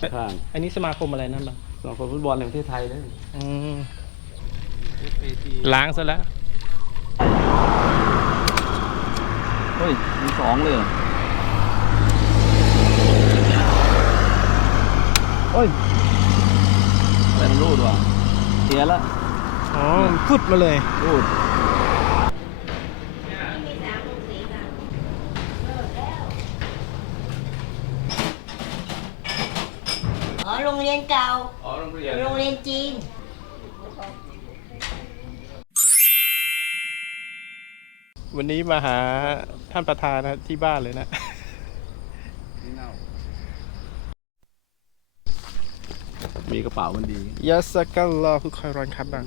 ข้างอันนี้สมาคมอะไรนั่นบ้างสองคนฟุตบอลในประเทศไทยเลยอืม FAT ล้างซะแล้ว เฮ้ย มีสองเลยเหรอเฮ้ยอะไรมันรูดว่ะเสียละอ๋อฟุดมาเลยรูด อ๋อโรงเรี ยนเก่า อ๋อโรงเรียนโรงเรียนจีน วันนี้มาหาท่านประธานนะที่บ้านเลยนะนี่เน่ามีกระเป๋ามันดี ยาสกัลลอคือคอยรอนครับบ้าง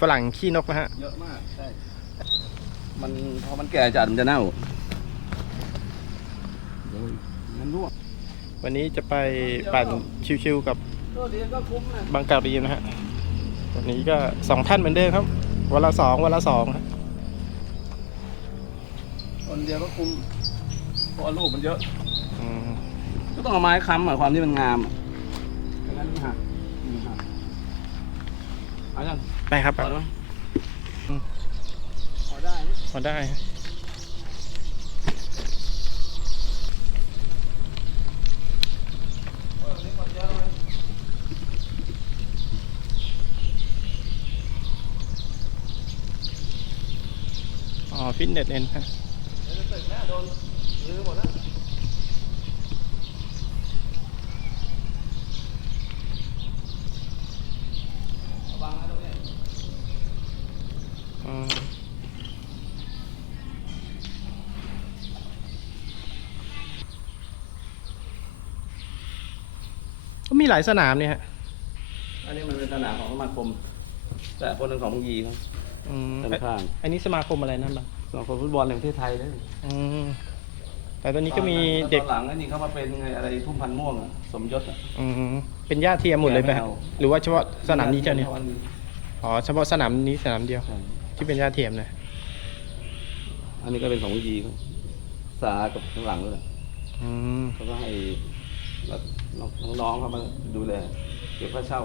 ฝรั่งขี้นกนะฮะ เยอะมาก ใช่ มันพอมันแก่จัดมันจะเน่าโอ้ยมันรั่ว วันนี้จะไปปั่นชิวๆกับก็เรียนก็คุ้มนะบางกะรีนะฮะ วันนี้ก็สองท่านเหมือนเดิมครับ วันละสองวันละสองฮะคนเดียวก็คุ้มเพราะว่าลูกมันเยอะอืมก็ต้องเอาไม้ค้ำอะความที่มันงามอะไม่งั้นมันหักมันหักเอายังไปครับพอแล้วมั้ยอืมพอได้นะพอได้ฮะอ๋อ ฟิตเนสเองฮะรื้อหมดแล้วอืมก็มีหลายสนามเนี่ยฮะ อันนี้มันเป็นสนามของสมาคม แต่คนหนึ่งของบางยีครับอืมด้านข้าง อันนี้สมาคมอะไรนั่นบ้าง สมาคมฟุตบอลในประเทศไทยเลยอืมแต่ตอนนี้ก็มีตอนเด็กหลังอันนี้เขามาเป็นไงอะไรทุ่มพันม่วงอะสมยศอะ อืมเป็นญาติเทียมหมดเลยไหมฮะไม่เอา หรือว่าเฉพาะสนามนี้เจ้าเนี่ยวันนี้อ๋อเฉพาะสนามนี้สนามเดียว ใช่ที่เป็นญาติเทียมนะอันนี้ก็เป็นของบางยีครับสากับข้างหลังด้วยอืมเขาก็ให้แบบน้องๆเขามาดูแลเก็บค่าเช่า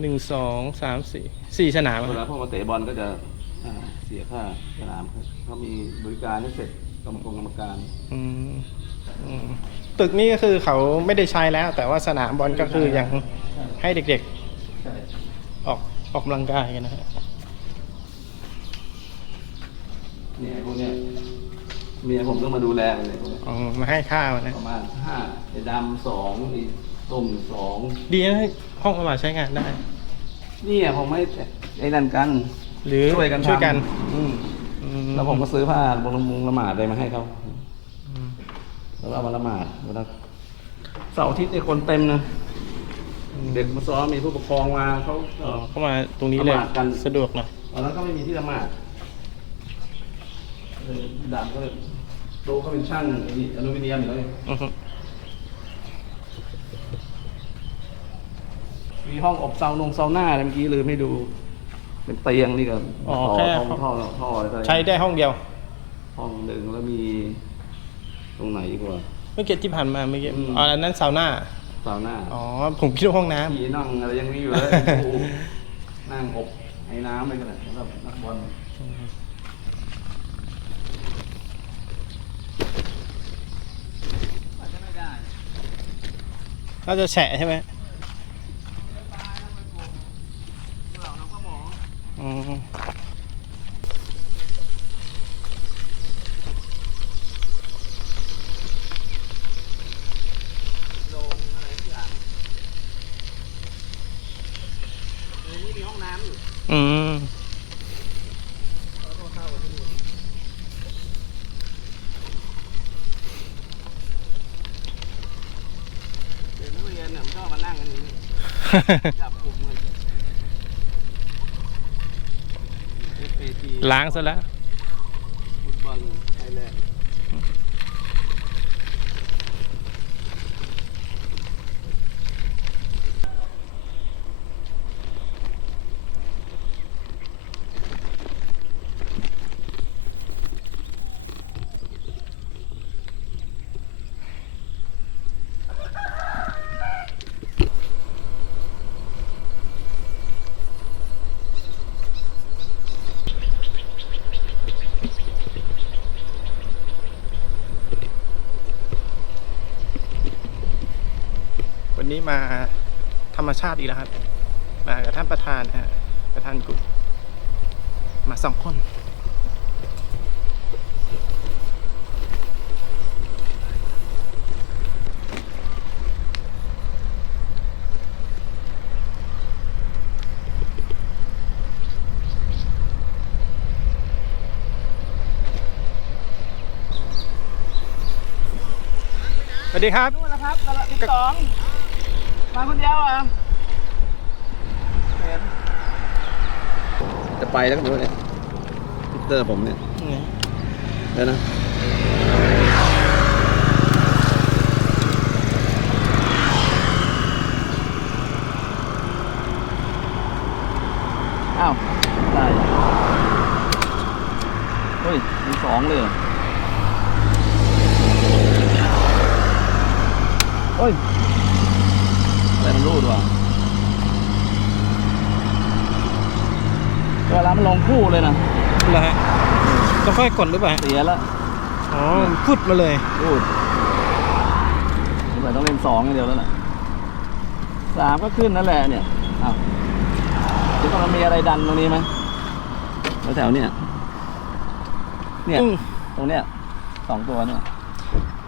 หนึ่งสองสามสี่สี่สนามเวอะลาพวกมาเตะบอลก็จะอ่า เสียค่าสนามครับเขามีบริการให้เสร็จกรรมกรกรรมการอืมอืมตึกนี้ก็คือเขาไม่ได้ใช้แล้ว แต่ว่าสนามบอลก็คือยังให้เด็กใช่ๆออกออกกำลังกายกันนะฮะเนี่ยไอ้พวกเนี้ยเมียผมต้องมาดูแลมันเลยพวกเนี้ยอ๋อมาให้ข้าวนะ ประมาณห้าไอ้ดำสองไอ้ต้มสองดีนะให้ห้องเอามาใช้งานได้ เนี่ยผมไม่ไอ้นั่นกัน หรือช่วยกันทำ ช่วยกันอืมอืแล้วผมก็ซื้อผ้าบงละมุงละหมาดอะไรมาให้เขาอืมแล้วก็เอามาละหมาดเวลาเสาร์อาทิตย์เนี่ยคนเต็มนะเด็กมาซ้อมมีผู้ปกครองมาเขาอ๋อเข้ามาตรงนี้เลยละหมาดกัน สะดวกหน่อยตอนนั้นก็ไม่มีที่ละหมาดเลยดำก็เลยโตก็เป็นช่างไอ้อลูมิเนียมอยู่แล้วนี่อือฮึมีห้องอบเซานงเซาหน้าอะไรเมื่อกี้ลืมให้ดู เป็นเตียงนี่ก็อ๋อท่อแค่ท่อท่อท่ออะไรใช้ได้ห้องเดียว ห้องหนึ่งแล้วมี ตรงไหนอีกว่าเมื่อกี้ที่ผ่านมาเมื่อกี้อืม อ๋ออันนั้นซาวน่า ซาวหน้าอ๋อ ผมคิดว่าห้องน้ที่นั่งอะไรยังมีอยู่เลย โอ้โหนั่งอบไอ้น้ำไปกันเลยสำหรับนักบอลอาจจะไม่ได้ำน่าจะแฉะใช่ไหมอืม โรงอะไรทุกอย่างในนี้มีห้องน้ำอยู่ อืม แล้ วก็เข้าไปที่นู่นเด็กนักเรียนเนี่ยมันชอบมานั่งกันอย่างนี้ จับก ล้างซะแล้ว วันนี้มาธรรมชาติอีกแล้วครับ มากับท่านประธานฮะประธานกลุ่มมาสองคน สวัสดีครับ นู่นนะครับตลาดที่สอง มาคนเดียวอะจะไปแล้วก็ไม่รู้เนี่ยพิเตอร์ผมเนี่ยเดี๋ยวนะอ้าวได้อะเฮ้ยมีสองเลยเหรอเฮ้ยอะไร มันรูดว่ะเวลามันลงคู่เลยนะเหรอฮะต้องค่อยกดหรือเปล่าเสียแล้วอ๋อพุดมาเลยรูดสงสัยต้องเล่นสองอย่างเดียวแล้วน่ะสามก็ขึ้นนั่นแหละเนี่ยอ้าวจะต้องมีอะไรดันตรงนี้ไหมแถวๆเนี่ยเนี่ยตรงเนี้ยสองตัวเนี่ย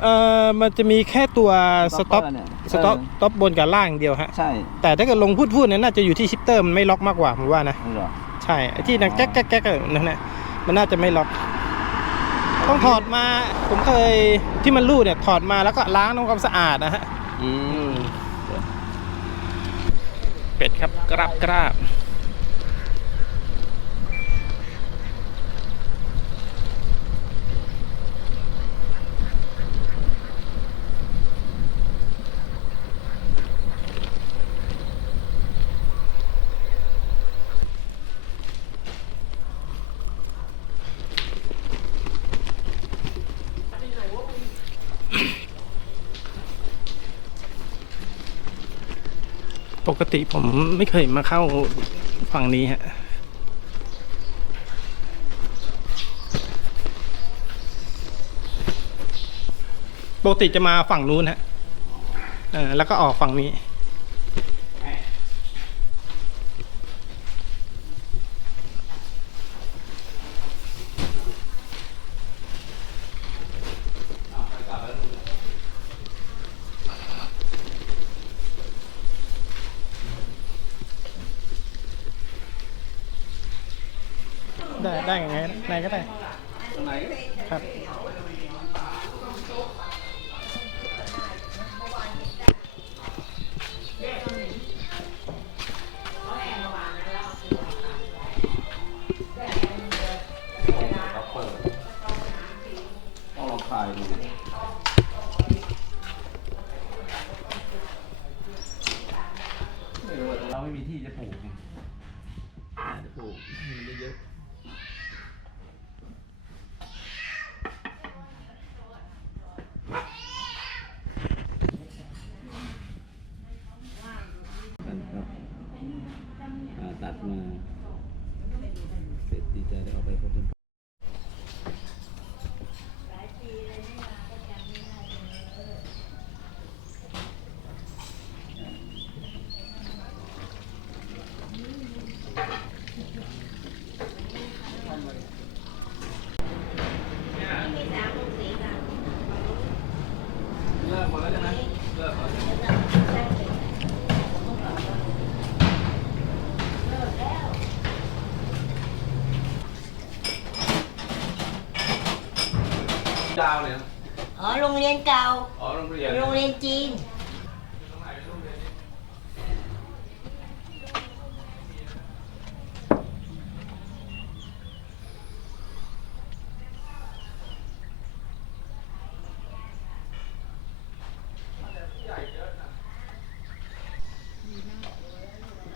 เอ่อมันจะมีแค่ตัวสต็อป Stopper เนี่ยสต็อปเออสต็อปบนกับล่างเดียวฮะ ใช่แต่ถ้าเกิดลงพูดพูดเนี่ยน่าจะอยู่ที่ชิปเตอร์มันไม่ล็อกมากกว่าผมว่านะนี่เหรอใช่ไอ้ที่ดังแก๊กแก๊กแก๊กนั่นนะมันน่าจะไม่ล็อก ต้องถอดมา ผมเคยที่มันรูดเนี่ยถอดมาแล้วก็ล้างทำความสะอาดนะฮะ อืมเป็ดครับกราบกราบป กติผมไม่เคยมาเข้าฝั่งนี้ฮะปกติจะมาฝั่งนู้นฮะแล้วก็ออกฝั่งนี้ ได้ได้ยังไงไหนก็ได้ ตรงไหน ครับ ดาวเนี่ยอ๋อโรงเรียนเก่า อ๋อโรงเรียนโรงเรียนจีน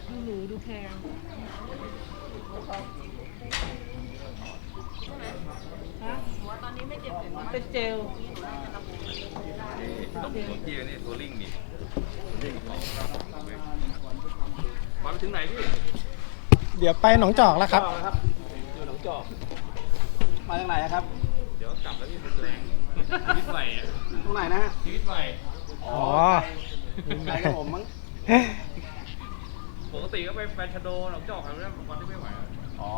ดูหรูดูแพงฮะหัวตอนนี้ไม่เจ็บเลยเป็นเจลที่นี่ตัวลิงนี่มาไปถึงไหนพี่เดี๋ยวไปหนองจอกแล้วครับครับอยู่หนองจอก มาจากไหนครับ เดี๋ยวกลับแล้วพี่มันแรงชีวิตใหม่ตรงไหนนะฮะชีวิตใหม่ อ๋อไปกับผมมั้ง ปกติก็ไปแฟนชะโดหนองจอกอะไรไม่ได้วันที่ไม่ไหวอะอ๋อ